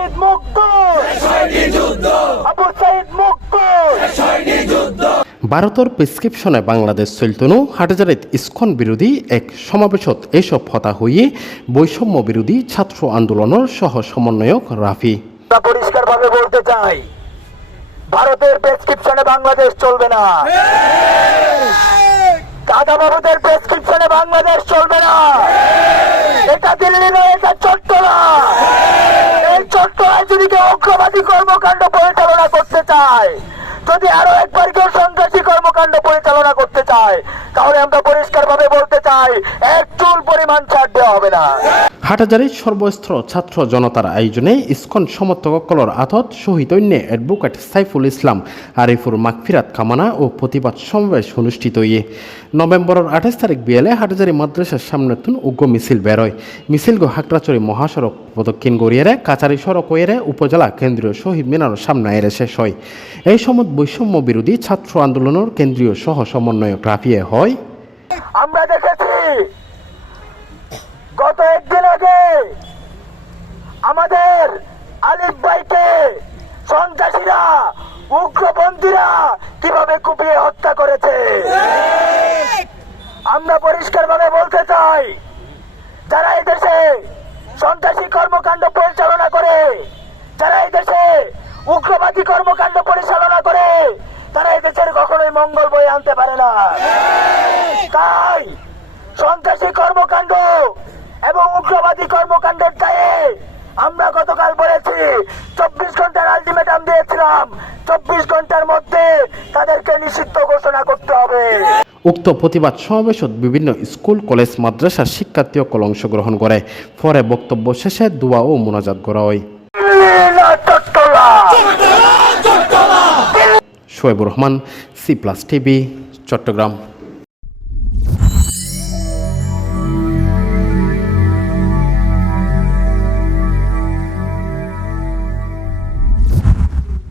সাইদ মুক্ত, আবু সাইদ মুক্ত। ভারতের প্রেসক্রিপশনে বাংলাদেশ চলতনু হাটহাজারিত ইস্কন বিরোধী এক সমাবেশত এসব হতা হইয়ে বৈষম্য বিরোধী ছাত্র আন্দোলনের সহ সমন্বয়ক রাফি পরিষ্কারভাবে বলতে চাই, ভারতের প্রেসক্রিপশনে বাংলাদেশ চলবে না, দাদা বাবুদের প্রেসক্রিপশনে বাংলাদেশ চলবে না। এটা দিল্লি নয়, এটা চট্টলা। এই চট্টলায় যদি কেউ উগ্রবাদী কর্মকাণ্ড পরিচালনা করতে চায়, যদি আরো একবার কেউ সন্ত্রাসী কর্মকাণ্ড পরিচালনা করতে চায়, তাহলে আমরা পরিষ্কারভাবে বলতে চাই, এক চুল পরিমাণ ছাড় দেওয়া হবে না। হাটহাজারির সর্বস্তর ছাত্র জনতার আয়োজনে ইস্কন সমর্থকসকলৰ আতত শহীদ এডভোকেট সাইফুল ইসলাম আরিফুর মাগফিরাত কামনা ও প্রতিবাদ সমাবেশ অনুষ্ঠিত হয়ে নভেম্বরের 28 তারিখ বিয়েলে হাটহাজারি মাদ্রাসার সামনে উগ্র মিছিল বেরোয়। মিছিল গো হাকরাচুরি মহাসড়ক প্রদক্ষিণ গড়িয়ে কাছারি সড়ক হয়ে উপজেলা কেন্দ্রীয় শহীদ মিনারের সামনে এরে শেষ হয়। এই সময় বৈষম্য বিরোধী ছাত্র আন্দোলনের কেন্দ্রীয় সহ সমন্বয়ক রাফিয়ে হয়। আমরা দেখেছি গত একদিন আগে আমাদের আলিফ ভাইকে সন্ত্রাসীরা, উগ্রপন্থীরা কিভাবে কুপিয়ে হত্যা করেছে। আমরা পরিষ্কারভাবে বলতে চাই, যারা এই দেশে সন্ত্রাসী কর্মকাণ্ড পরিচালনা করে, যারা এই দেশে উগ্রবাদী কর্মকাণ্ড পরিচালনা করে, তারা এই দেশের কখনোই মঙ্গল বয়ে আনতে পারে না। তাই সন্ত্রাসী কর্মকাণ্ড এবং উগ্রবাদী কর্মকাণ্ডের দায়ে আমরা গতকাল বলেছি, 24 ঘন্টার আলটিমেটাম দিয়েছিলাম, 24 ঘন্টার মধ্যে তাদেরকে নিষিদ্ধ ঘোষণা করতে হবে। উক্ত প্রতিবাদ সমাবেশত বিভিন্ন স্কুল কলেজ মাদ্রাসার শিক্ষার্থীসকল অংশগ্রহণ করে। পরে বক্তব্য শেষে দোয়া ও মোনাজাত করা হয়। Shoebur Rahman, C+ TV, Chittagong.